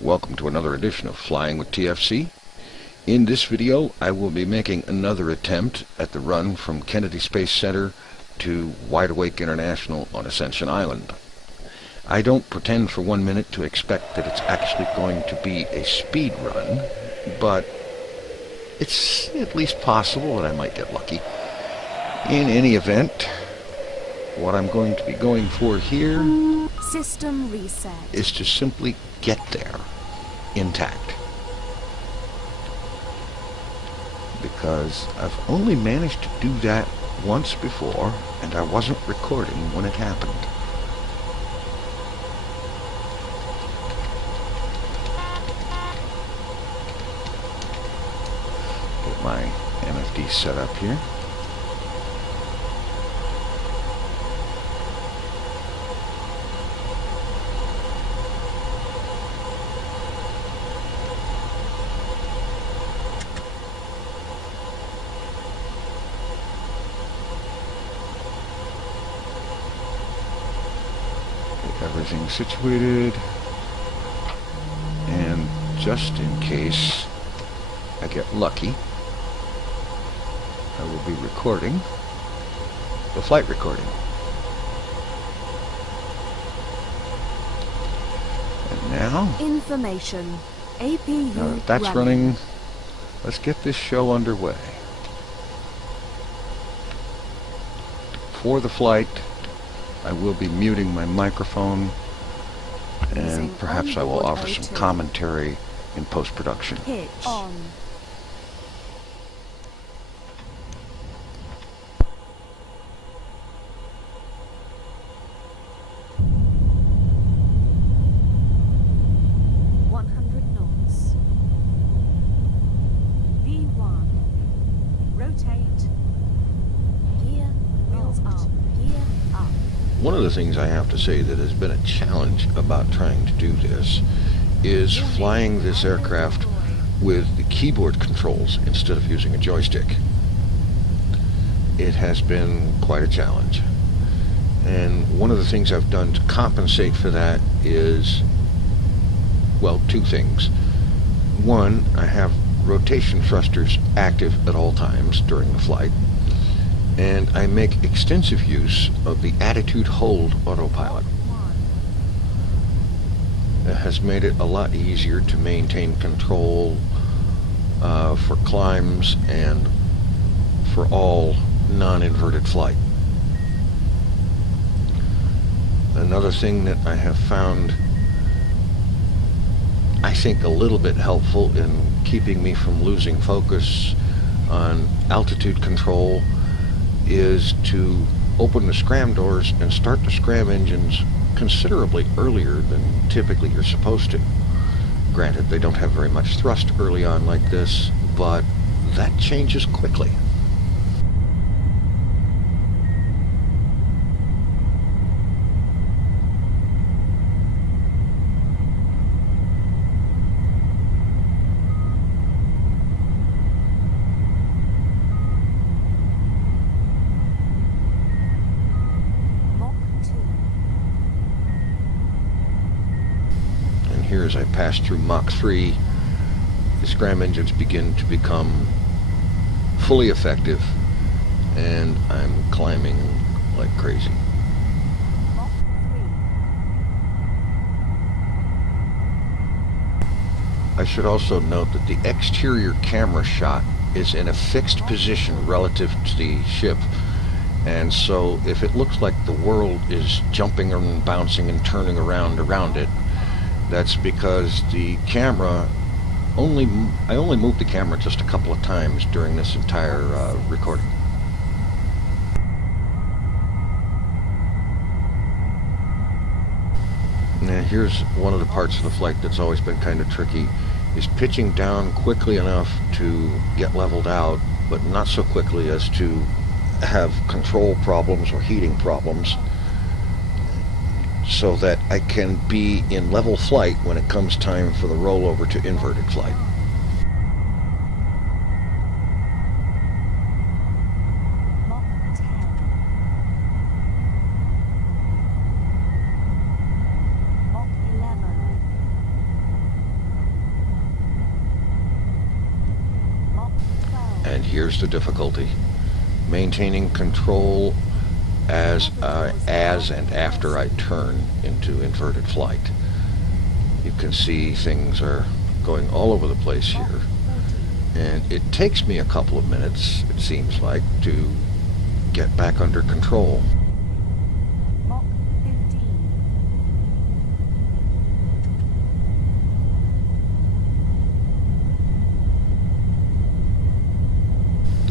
welcome to another edition of Flying with TFC. In this video I will be making another attempt at the run from Kennedy Space Center to Wideawake International on Ascension Island. I don't pretend for 1 minute to expect that it's actually going to be a speed run, but it's at least possible that I might get lucky. In any event, what I'm going to be going for here System reset. is to simply get there intact. Because I've only managed to do that once before, and I wasn't recording when it happened. Get my MFD set up here. Everything situated, and just in case I get lucky, I will be recording the flight recording. And now, Information. APU now that that's running, let's get this show underway. For the flight, I will be muting my microphone, and perhaps I will offer some commentary in post-production. Pitch on. One of the things I have to say that has been a challenge about trying to do this is flying this aircraft with the keyboard controls instead of using a joystick. It has been quite a challenge. And one of the things I've done to compensate for that is, well, two things. One, I have rotation thrusters active at all times during the flight. And I make extensive use of the attitude hold autopilot. It has made it a lot easier to maintain control for climbs and for all non-inverted flight. Another thing that I have found, I think, a little bit helpful in keeping me from losing focus on altitude control is to open the scram doors and start the scram engines considerably earlier than typically you're supposed to. Granted, they don't have very much thrust early on like this, but that changes quickly. Here, as I pass through Mach 3, the scram engines begin to become fully effective, and I'm climbing like crazy. I should also note that the exterior camera shot is in a fixed position relative to the ship, and so if it looks like the world is jumping and bouncing and turning around it, that's because the camera I only moved the camera just a couple of times during this entire recording. Now here's one of the parts of the flight that's always been kind of tricky, is pitching down quickly enough to get leveled out, but not so quickly as to have control problems or heating problems, so that I can be in level flight when it comes time for the rollover to inverted flight. And here's the difficulty. Maintaining control as and after I turn into inverted flight. You can see things are going all over the place here. And it takes me a couple of minutes, it seems like, to get back under control. Mach 15.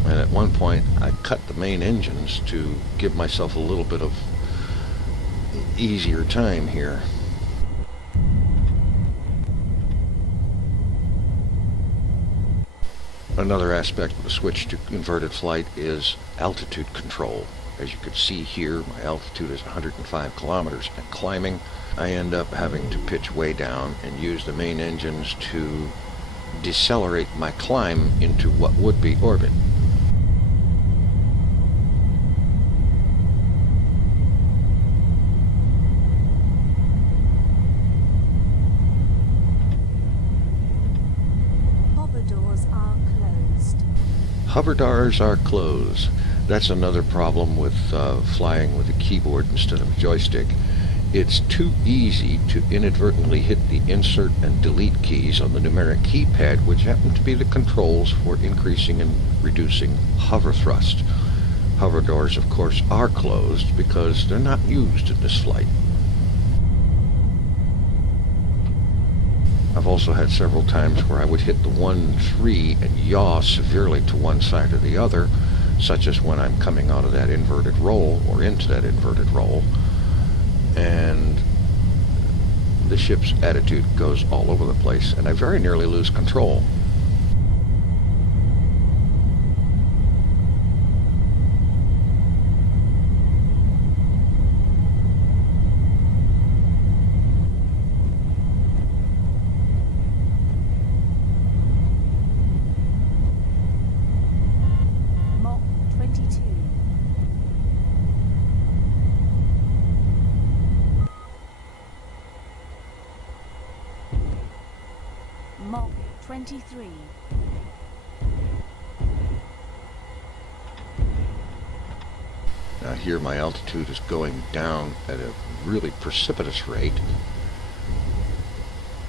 And at one point, I cut the main engines to give myself a little bit of easier time here. Another aspect of the switch to inverted flight is altitude control. As you can see here, my altitude is 105 kilometers, and climbing, I end up having to pitch way down and use the main engines to decelerate my climb into what would be orbit. Hover doors are closed. That's another problem with flying with a keyboard instead of a joystick. It's too easy to inadvertently hit the insert and delete keys on the numeric keypad, which happen to be the controls for increasing and reducing hover thrust. Hover doors, of course, are closed because they're not used in this flight. I've also had several times where I would hit the 1-3 and yaw severely to one side or the other, such as when I'm coming out of that inverted roll or into that inverted roll, and the ship's attitude goes all over the place and I very nearly lose control. Mach 23. Now here my altitude is going down at a really precipitous rate,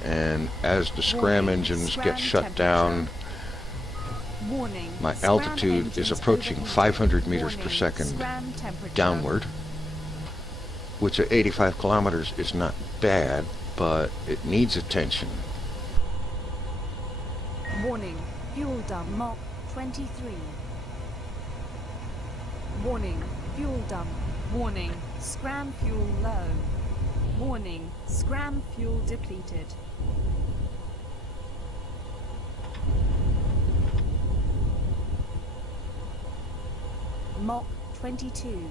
and as the scram engines get shut down, my altitude is approaching 500 meters per second downward, which at 85 kilometers is not bad, but it needs attention. Warning, fuel dump. Mach 23. Warning, fuel dump. Warning, scram fuel low. Warning, scram fuel depleted. Mach 22.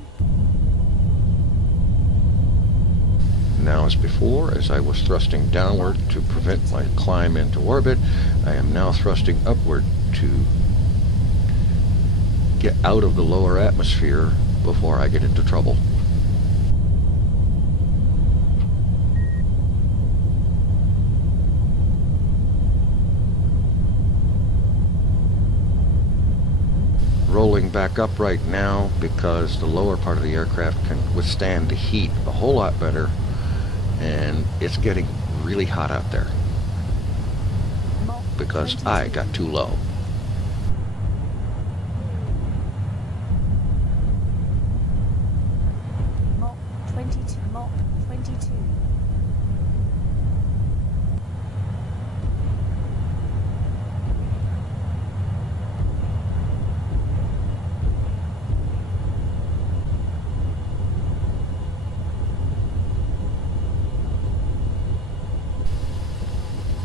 Now as before, as I was thrusting downward to prevent my climb into orbit, I am now thrusting upward to get out of the lower atmosphere before I get into trouble. Rolling back up right now because the lower part of the aircraft can withstand the heat a whole lot better, and it's getting really hot out there because I got too low. Mach 22. Mach 22.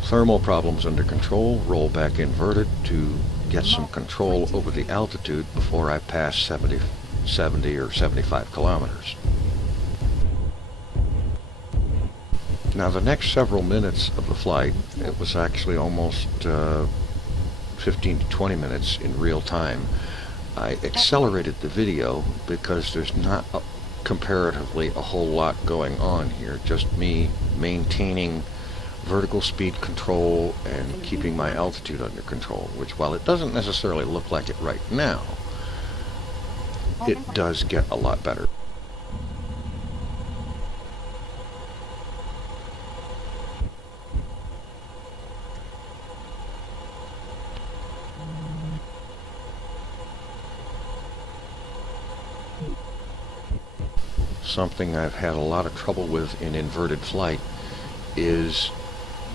Thermal problems under control, roll back inverted to get some control over the altitude before I pass 70 or 75 kilometers. Now the next several minutes of the flight, it was actually almost 15 to 20 minutes in real time. I accelerated the video because there's not comparatively a whole lot going on here, just me maintaining vertical speed control and keeping my altitude under control, which, while it doesn't necessarily look like it right now, it does get a lot better. Something I've had a lot of trouble with in inverted flight is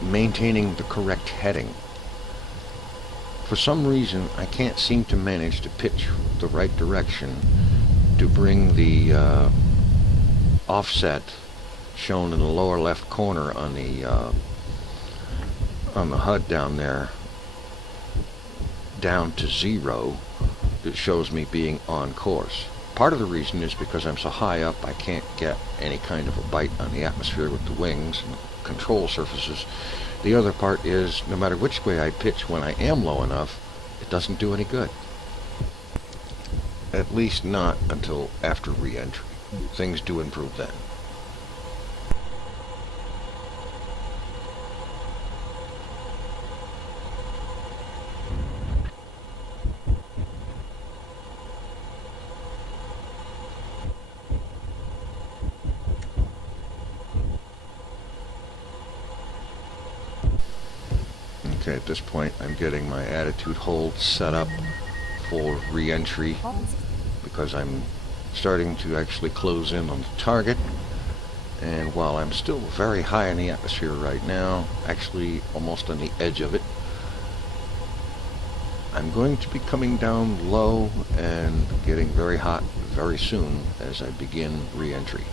maintaining the correct heading. For some reason, I can't seem to manage to pitch the right direction to bring the offset shown in the lower left corner on the HUD down there down to 0. It shows me being on course. Part of the reason is because I'm so high up I can't get any kind of a bite on the atmosphere with the wings and control surfaces. The other part is no matter which way I pitch when I am low enough, it doesn't do any good. At least not until after re-entry. Things do improve then. Okay, at this point I'm getting my attitude hold set up for re-entry because I'm starting to actually close in on the target, and while I'm still very high in the atmosphere right now, actually almost on the edge of it, I'm going to be coming down low and getting very hot very soon as I begin re-entry.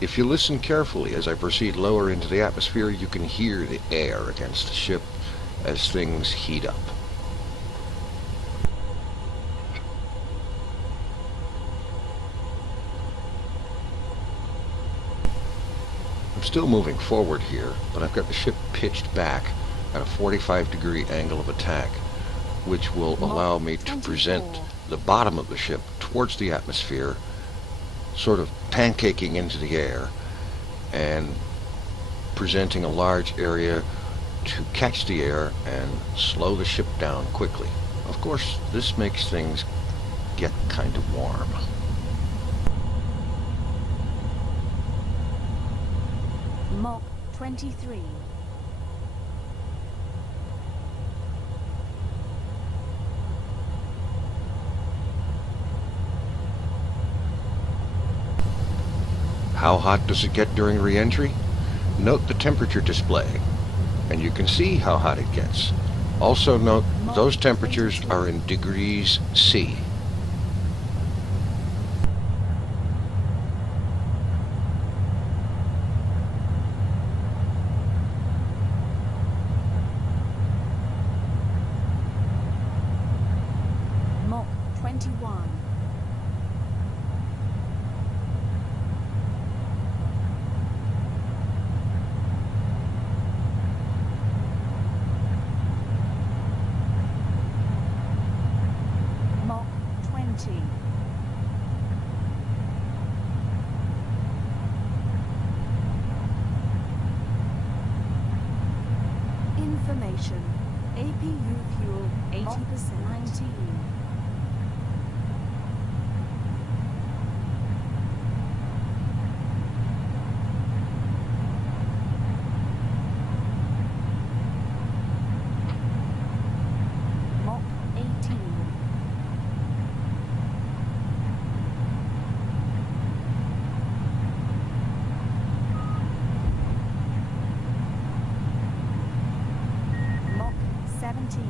If you listen carefully as I proceed lower into the atmosphere, you can hear the air against the ship as things heat up. I'm still moving forward here, but I've got the ship pitched back at a 45-degree angle of attack, which will allow me to present the bottom of the ship towards the atmosphere, sort of pancaking into the air and presenting a large area to catch the air and slow the ship down quickly. Of course, this makes things get kind of warm. Mach 23. How hot does it get during re-entry? Note the temperature display, and you can see how hot it gets. Also note those temperatures are in degrees C. Mach 21. Mach 20. Information. APU fuel 80%. 19. Mach 18. Mach 17.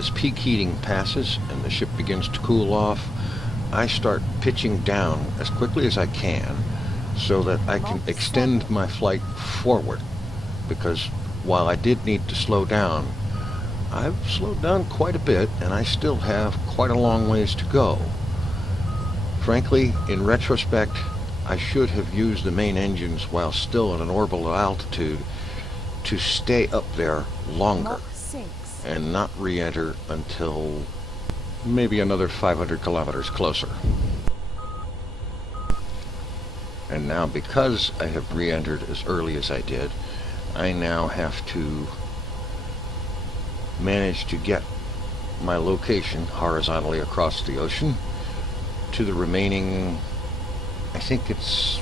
as peak heating passes and the ship begins to cool off, I start pitching down as quickly as I can so that I can extend my flight forward, because while I did need to slow down, I've slowed down quite a bit and I still have quite a long ways to go. Frankly, in retrospect, I should have used the main engines while still at an orbital altitude to stay up there longer Mach 6. and not re-enter until maybe another 500 kilometers closer. And now, because I have re-entered as early as I did, I now have to manage to get my location horizontally across the ocean to the remaining, I think it's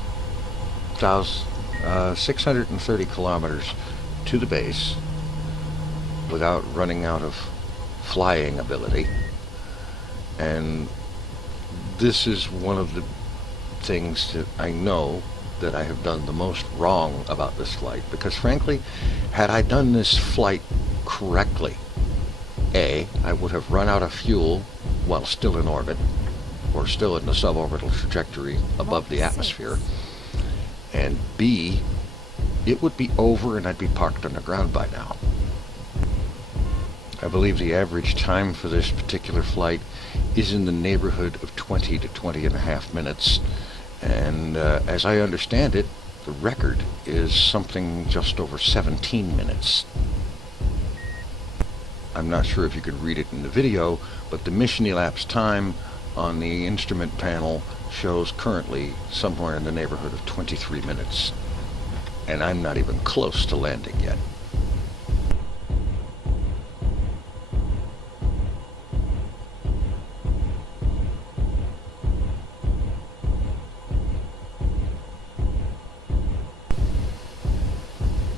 630 kilometers to the base without running out of flying ability. And this is one of the things that I know that I have done the most wrong about this flight, because frankly, had I done this flight correctly, A, I would have run out of fuel while still in orbit, or still in the suborbital trajectory above the atmosphere, and B, it would be over and I'd be parked on the ground by now. I believe the average time for this particular flight is in the neighborhood of 20 to 20 and a half minutes, and as I understand it, the record is something just over 17 minutes. I'm not sure if you could read it in the video, but the mission elapsed time on the instrument panel shows currently somewhere in the neighborhood of 23 minutes. And I'm not even close to landing yet.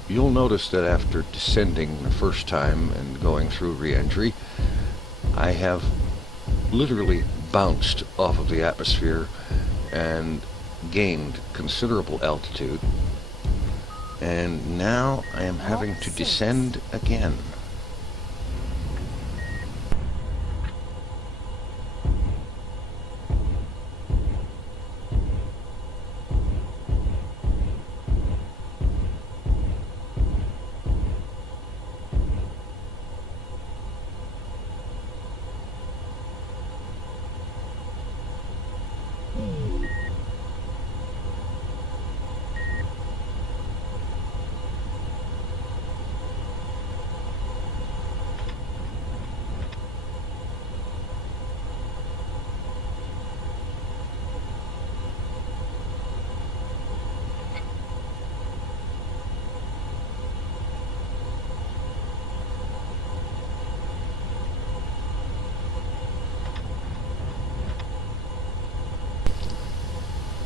You'll notice that after descending the first time and going through re-entry, I have literally bounced off of the atmosphere and gained considerable altitude, and now I am having to descend again.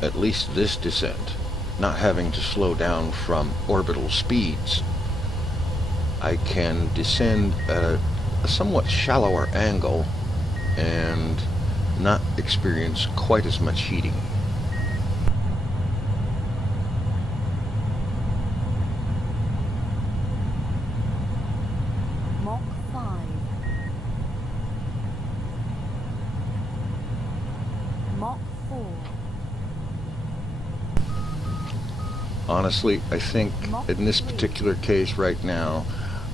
At least this descent, not having to slow down from orbital speeds, I can descend at a somewhat shallower angle and not experience quite as much heating. Mach 5. Mach 4. Honestly, I think in this particular case right now,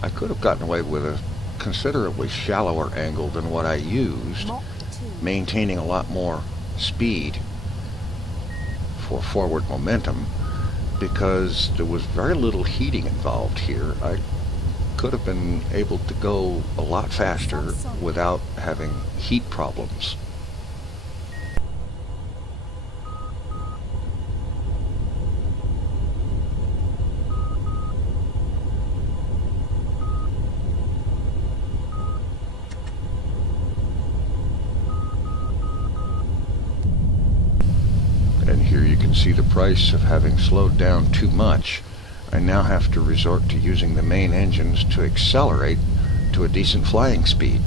I could have gotten away with a considerably shallower angle than what I used, Mach 2. maintaining a lot more speed for forward momentum, because there was very little heating involved here. I could have been able to go a lot faster without having heat problems. And here you can see the price of having slowed down too much. I now have to resort to using the main engines to accelerate to a decent flying speed,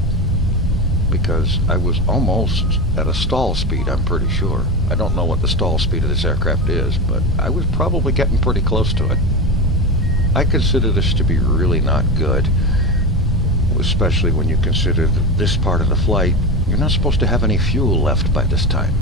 because I was almost at a stall speed, I'm pretty sure. I don't know what the stall speed of this aircraft is, but I was probably getting pretty close to it. I consider this to be really not good. especially when you consider that this part of the flight, you're not supposed to have any fuel left by this time.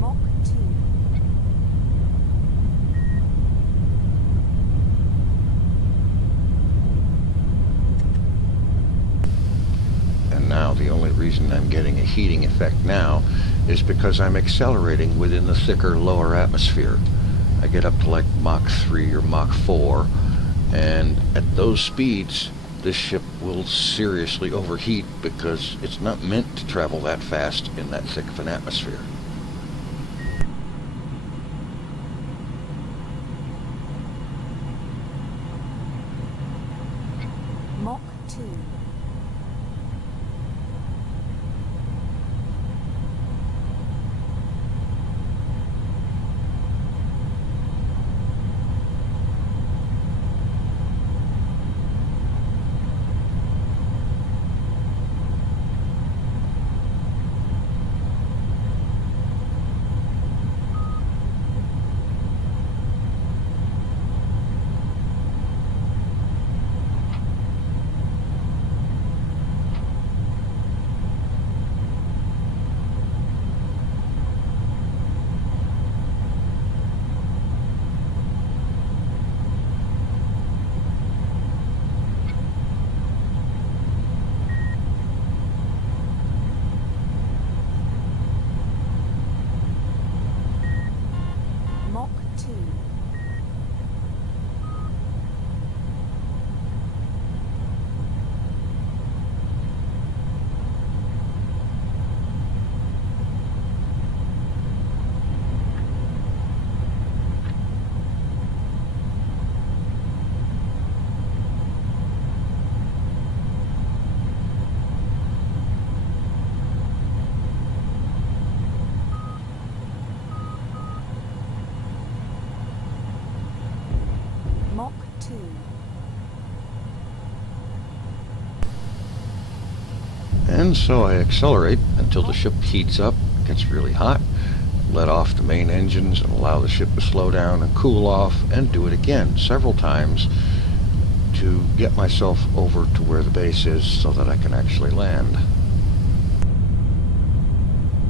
Mach 2. And now the only reason I'm getting a heating effect now is because I'm accelerating within the thicker lower atmosphere. I get up to like Mach 3 or Mach 4, and at those speeds this ship will seriously overheat because it's not meant to travel that fast in that thick of an atmosphere. Mach 2. Mach 2. Mach 2. And so I accelerate until the ship heats up, gets really hot, let off the main engines and allow the ship to slow down and cool off, and do it again several times to get myself over to where the base is so that I can actually land.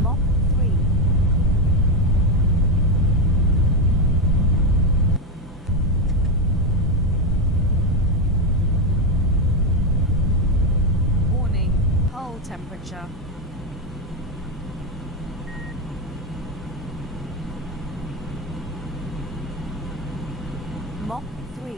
Mach 3. Warning, hull temperature. Mach 3.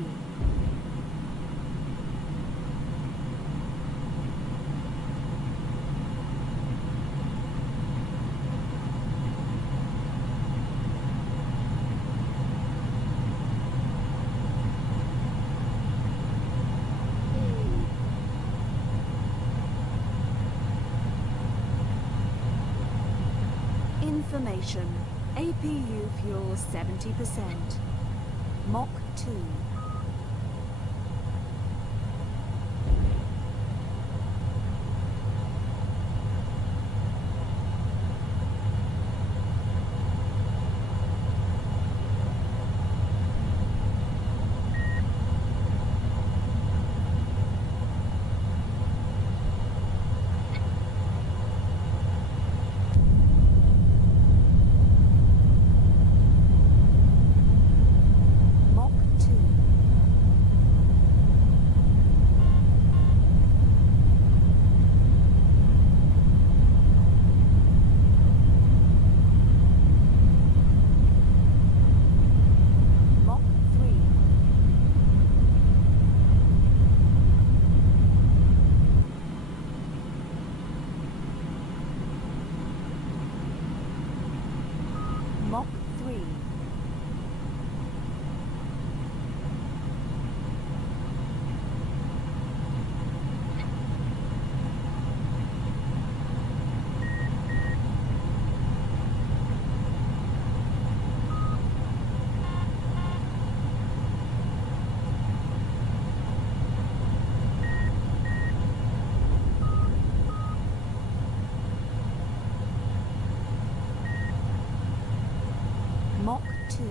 Information. APU fuel 70%. Mach 2. Mach 2. 2.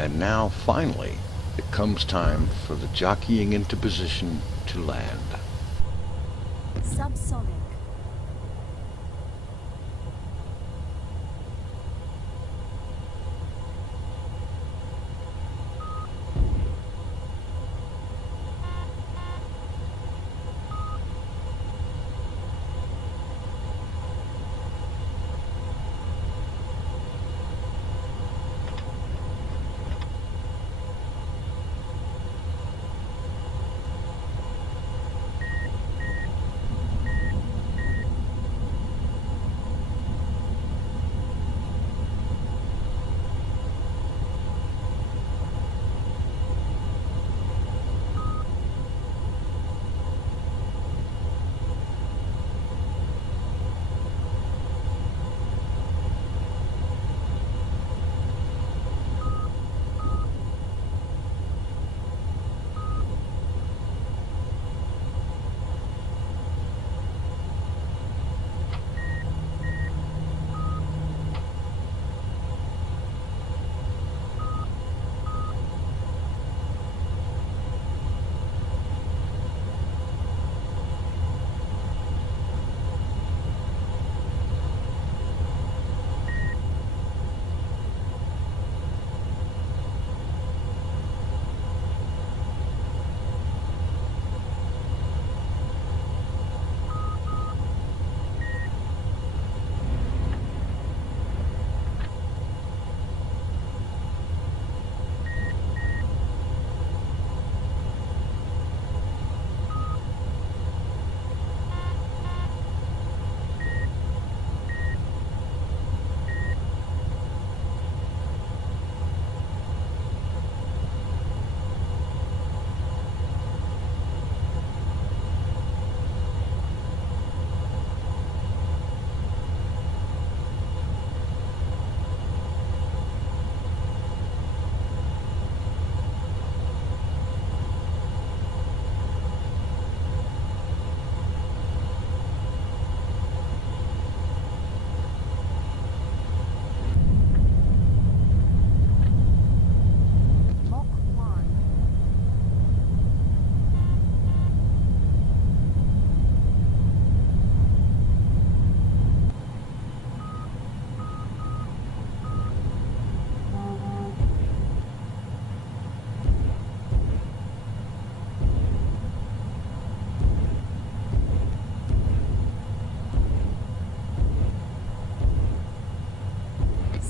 And now, finally, it comes time for the jockeying into position to land. Subsonic.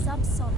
Subsonic.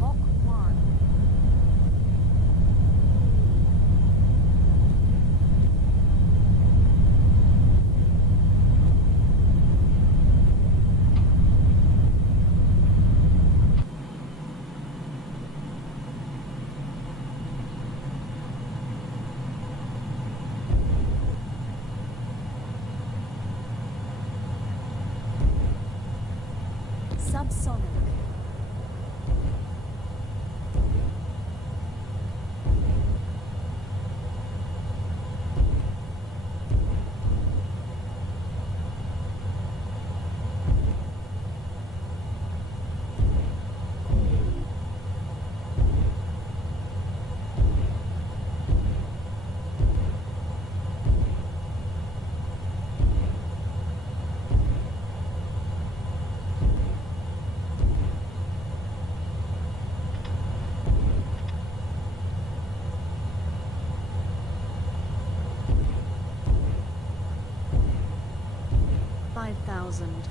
Mach 1. Subsonic. 5,000.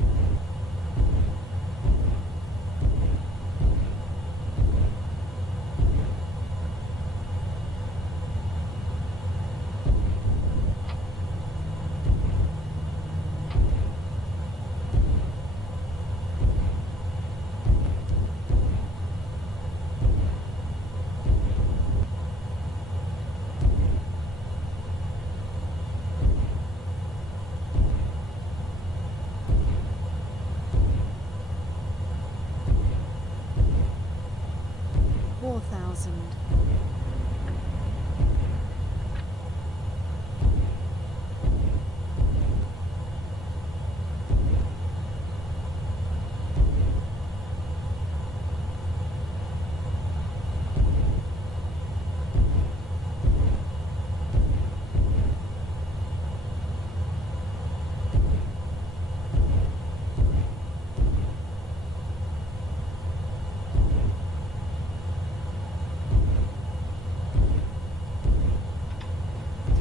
4,000.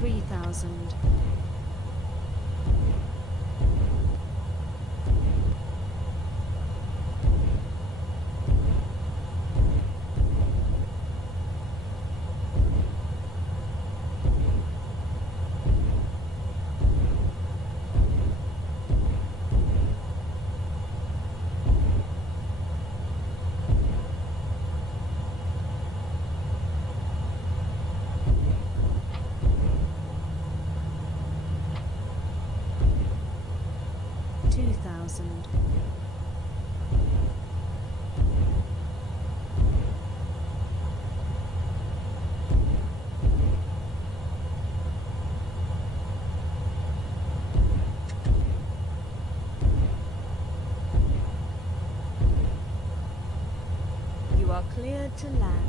3,000. 2,000. 'You are cleared to land.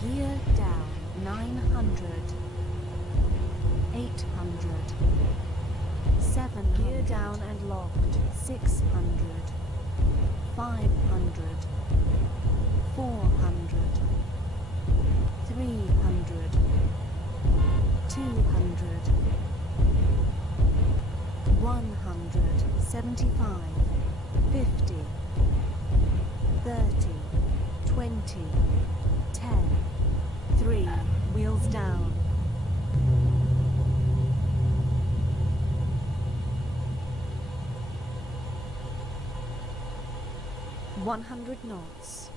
Gear down 900. 800. 700. Gear down and locked 600. 500. 400. 300. 200. 175. 50. 30. 20. 10. 3. Wheels down. 100 knots.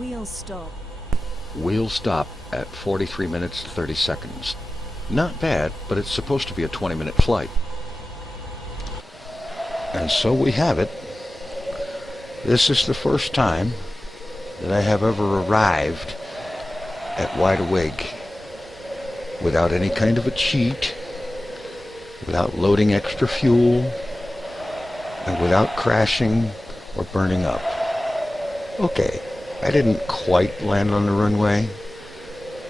Wheel stop. Wheel stop at 43 minutes 30 seconds. Not bad, but it's supposed to be a 20-minute flight. And so we have it. This is the first time that I have ever arrived at Wideawake without any kind of a cheat, without loading extra fuel, and without crashing or burning up. Okay, I didn't quite land on the runway,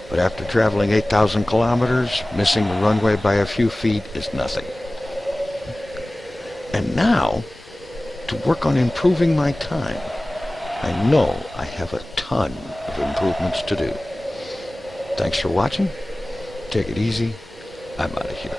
but after traveling 8,000 kilometers, missing the runway by a few feet is nothing. And now, to work on improving my time. I know I have a ton of improvements to do. Thanks for watching. Take it easy. I'm out of here.